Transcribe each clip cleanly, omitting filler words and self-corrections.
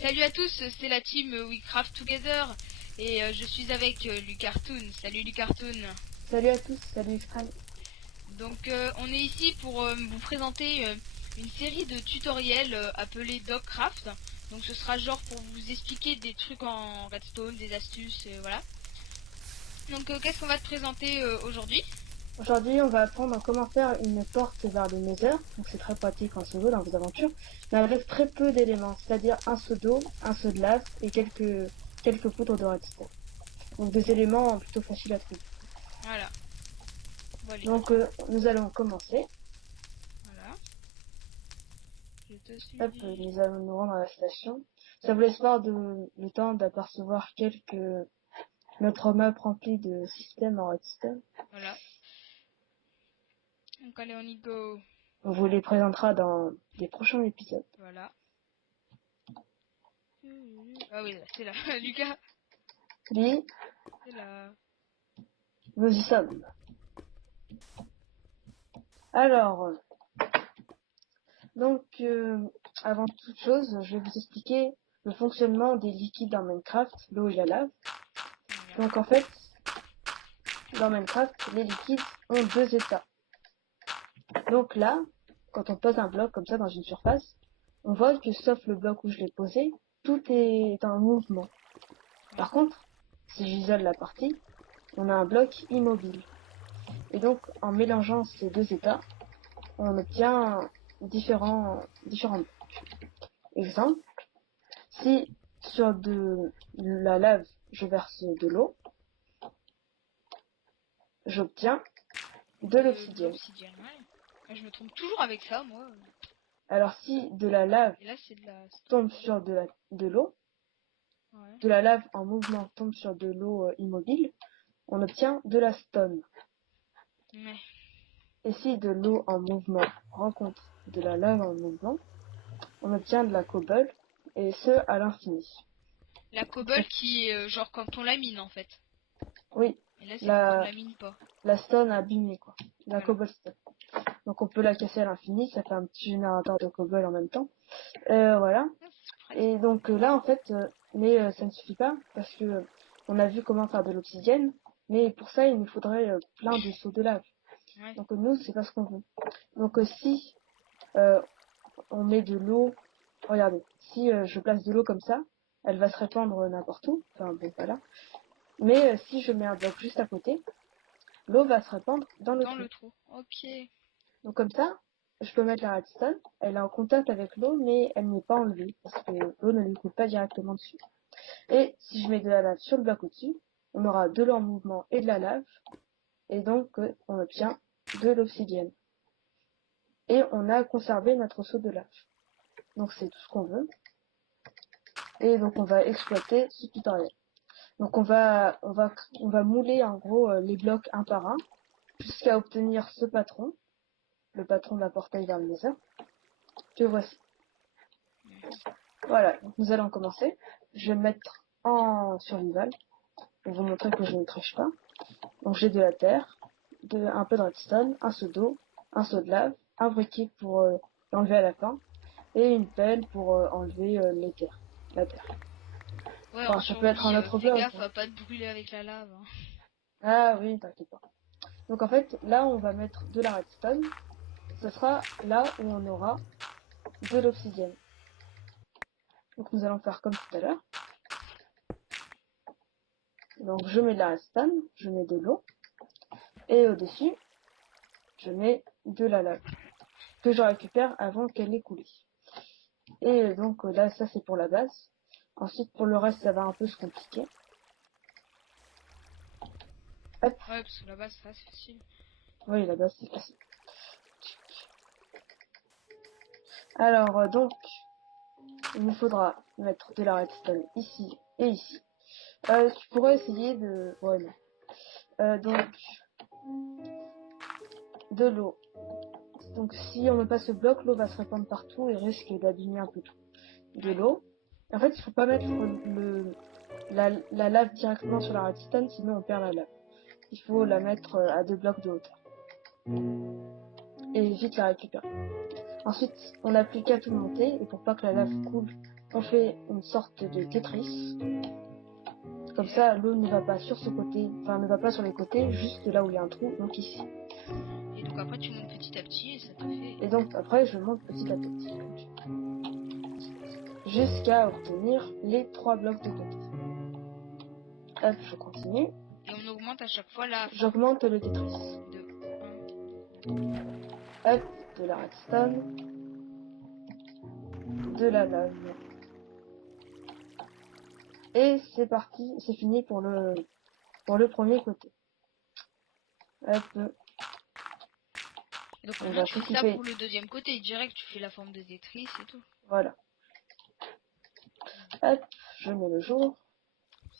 Salut à tous, c'est la team We Craft Together et je suis avec Lucartoon. Salut Lucartoon. Salut à tous, salut Extrême. Donc on est ici pour vous présenter une série de tutoriels appelés Dogcraft. Donc ce sera genre pour vous expliquer des trucs en redstone, des astuces, voilà. Donc qu'est-ce qu'on va te présenter aujourd'hui? Aujourd'hui, on va apprendre comment faire une porte vers le Nether. Donc c'est très pratique en solo dans vos aventures, mais avec très peu d'éléments, c'est-à-dire un seau d'eau, un seau de lave et quelques poudres de redstone. Donc des éléments plutôt faciles à trouver. Voilà. Voilà. Donc nous allons commencer. Voilà. Je te suis. Hop, nous allons nous rendre à la station. Ça vous laisse voir le temps d'apercevoir notre map rempli de systèmes en redstone. Voilà. Donc allez, on y go. On vous les présentera dans des prochains épisodes. Voilà. Ah oui, c'est là. Lucas. Lui, C'est là. nous y sommes. Alors, donc, avant toute chose, je vais vous expliquer le fonctionnement des liquides dans Minecraft, l'eau et la lave. Donc en fait, dans Minecraft, les liquides ont deux états. Donc là, quand on pose un bloc comme ça dans une surface, on voit que sauf le bloc où je l'ai posé, tout est en mouvement. Par contre, si j'isole la partie, on a un bloc immobile. Et donc, en mélangeant ces deux états, on obtient différents blocs. Exemple, si sur de la lave, je verse de l'eau, j'obtiens de l'obsidienne. Ouais. Je me trompe toujours avec ça, moi. Alors si de la lave Et là, c'est de la... tombe sur de l'eau, Ouais. de la lave en mouvement tombe sur de l'eau immobile, on obtient de la stone. Ouais. Et si de l'eau en mouvement rencontre de la lave en mouvement, on obtient de la cobble, et ce à l'infini. La cobble qui est genre quand on la mine, en fait. Oui, Et là, c'est quand on la mine pas. la stone abîmée, quoi. La Voilà. cobblestone. Donc on peut la casser à l'infini, ça fait un petit générateur de cobble en même temps. Voilà. Et donc là en fait, mais ça ne suffit pas parce que on a vu comment faire de l'obsidienne, mais pour ça il nous faudrait plein de seaux de lave. Ouais. Donc nous c'est pas ce qu'on veut. Donc si on met de l'eau, regardez, si je place de l'eau comme ça, elle va se répandre n'importe où. Enfin bon voilà. Mais si je mets un bloc juste à côté, l'eau va se répandre dans le trou. Ok. Donc comme ça, je peux mettre la redstone, elle est en contact avec l'eau, mais elle n'est pas enlevée, parce que l'eau ne lui coule pas directement dessus. Et si je mets de la lave sur le bloc au-dessus, on aura de l'eau en mouvement et de la lave, et donc on obtient de l'obsidienne. Et on a conservé notre seau de lave. Donc c'est tout ce qu'on veut. Et donc on va exploiter ce tutoriel. Donc on va mouler en gros les blocs un par un, jusqu'à obtenir ce patron, le patron d'un portail vers le Nether, que voici. Voilà, donc nous allons commencer. Je vais me mettre en survival pour vous montrer que je ne triche pas. Donc j'ai de la terre, un peu de redstone, un seau d'eau, un seau de lave, un briquet pour l'enlever à la fin, et une pelle pour enlever la terre. Ouais, Enfin, en ça peut être survie, un autre fais bloc. gaffe Hein. à pas te brûler avec la lave. Hein. Ah oui, t'inquiète pas. Donc en fait, là on va mettre de la redstone. Ce sera là où on aura de l'obsidienne. Donc nous allons faire comme tout à l'heure. Donc je mets de la redstone, je mets de l'eau, et au-dessus, je mets de la lave que je récupère avant qu'elle ait coulé. Et donc là, ça c'est pour la base. Ensuite, pour le reste, ça va un peu se compliquer. Hop. Ouais, parce que là-bas, c'est facile. Oui, la base c'est facile. Alors donc, il nous faudra mettre de la redstone ici et ici. Tu pourrais essayer de... Ouais, non. Donc, de l'eau. Donc si on met pas ce bloc, l'eau va se répandre partout et risque d'abîmer un peu tout. De l'eau. En fait, il faut pas mettre la lave directement sur la redstone, sinon on perd la lave. Il faut la mettre à 2 blocs de hauteur. Et vite la récupérer. Ensuite, on applique à tout monter, et pour pas que la lave coule on fait une sorte de Tetris. Comme ça, l'eau ne va pas sur ce côté, enfin ne va pas sur les côtés, juste là où il y a un trou, donc ici. Et donc après tu montes petit à petit et ça te fait... Et donc après, je monte petit à petit. Jusqu'à obtenir les 3 blocs de côté. Hop, je continue. Et on augmente à chaque fois la forme J'augmente le Tetris. de 1. Hop, de la redstone. De la lave. Et c'est parti, c'est fini pour le premier côté. Hop, Et donc on maintenant va tu fais ça s'occuper. pour le deuxième côté, direct tu fais la forme de Tetris et tout. Voilà. Hop, je mets le jour.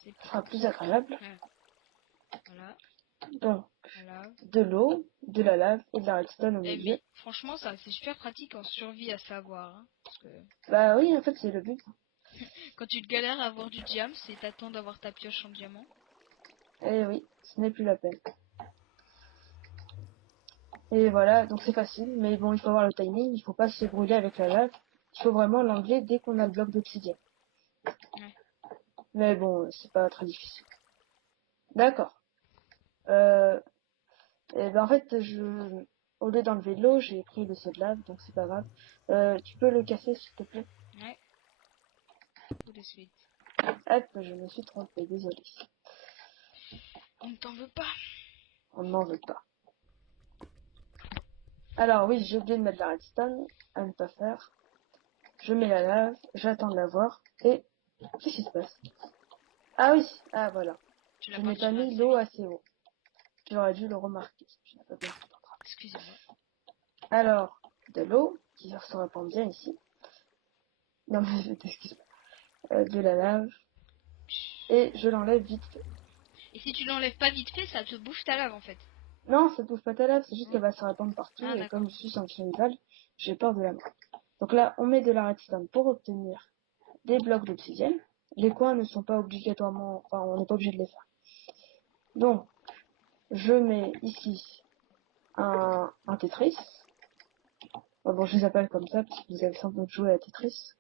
C'est Ce sera plus agréable. Voilà, Donc, voilà. de l'eau, de la lave et de la redstone au Eh, milieu. mais franchement ça c'est super pratique en survie à savoir. Hein, parce que Bah oui, en fait, c'est le but. quand tu te galères à avoir du diamant, c'est t'attends d'avoir ta pioche en diamant. Et oui, ce n'est plus la peine. Et voilà, donc c'est facile, mais bon, il faut avoir le timing, il faut pas se brûler avec la lave. Il faut vraiment l'enlever dès qu'on a le bloc d'obsidienne. Ouais. Mais bon, c'est pas très difficile. D'accord. Et ben en fait, au lieu d'enlever de l'eau, j'ai pris le seau de lave, donc c'est pas grave. Tu peux le casser, s'il te plaît? Ouais. Tout de suite. Hop, je me suis trompée, désolé. On ne t'en veut pas. On n'en veut pas. Alors oui, j'ai oublié de mettre la redstone, à ne pas faire. Je mets la lave, j'attends de la voir, et qu'est-ce qui se passe? Ah oui, ah voilà. Tu Je l'as n'ai pas tiré mis l'eau assez haut. J'aurais dû le remarquer. Je n'ai pas bien fait. Excusez-moi. Alors, de l'eau, qui se répand bien ici. Non mais excuse-moi. De la lave. Et je l'enlève vite fait. Et si tu l'enlèves pas vite fait, ça te bouffe ta lave en fait. Non, ça bouffe pas ta lave, c'est juste qu'elle va se répandre partout, Ah et d'accord. comme je suis en survival, j'ai peur de la mort. Donc là, on met de la redstone pour obtenir des blocs d'obsidienne. Les coins ne sont pas obligatoirement, enfin, on n'est pas obligé de les faire. Donc, je mets ici un Tetris. Bon, je les appelle comme ça parce que vous avez sans doute joué à Tetris.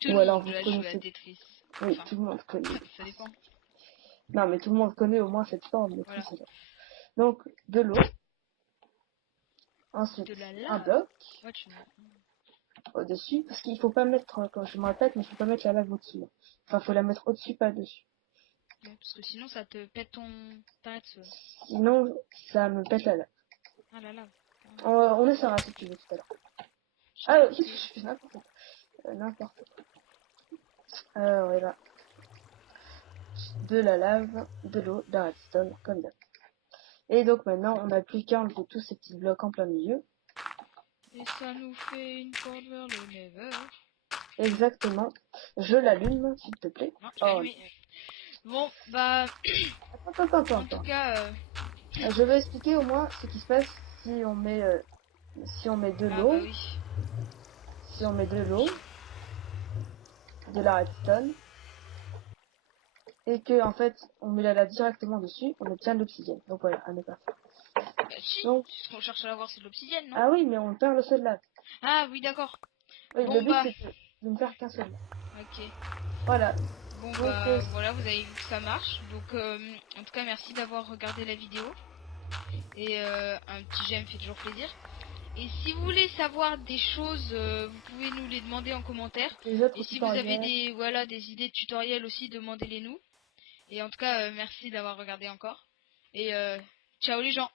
Tout Ou le alors monde vous a joué à connaissez. Tetris. Oui, Enfin, tout le monde connaît. ça dépend. Non, mais tout le monde connaît au moins cette forme de Voilà. précédent. Donc, de l'eau. Ensuite, De la un lave. bloc Ouais, tu mets. au-dessus. Parce qu'il faut pas mettre, quand je me répète, mais il faut pas mettre la lave au-dessus. Enfin, faut la mettre au-dessus, pas dessus. Ouais, parce que sinon ça te pète ton ta redstone. Sinon, ça me pète la lave. Ah la lave. On essaiera si tu veux tout à l'heure. Ah, qu'est-ce que je fais n'importe quoi. N'importe quoi. Voilà. De la lave, de l'eau, de la redstone, comme d'hab. Et donc maintenant, on n'a plus qu'à enlever tous ces petits blocs en plein milieu. Et ça nous fait une porte vers le Nether. Exactement. Je l'allume, s'il te plaît. Non, tu l'as allumé. Bon, bah, Attends. en tout cas, Je vais expliquer au moins ce qui se passe si on met, de ah l'eau, bah oui. si on met de l'eau, de la redstone, et que en fait on met la lave directement dessus, on obtient de l'obsidienne. Donc voilà, à ne pas faire. Bah si, Donc, ce qu'on cherche à avoir c'est de l'obsidienne, non? ah oui, mais on perd le seul lave. Ah oui, d'accord. Oui, le Bon but bah, c'est de ne faire qu'un seul lave. ok. Voilà. Bon Donc, bah voilà, vous avez vu que ça marche. Donc en tout cas, merci d'avoir regardé la vidéo. Et un petit j'aime fait toujours plaisir. Et si vous voulez savoir des choses, vous pouvez nous les demander en commentaire. les autres Et si vous avez tutoriels. des idées de tutoriels aussi, demandez-les nous. Et en tout cas, merci d'avoir regardé encore. Et ciao les gens.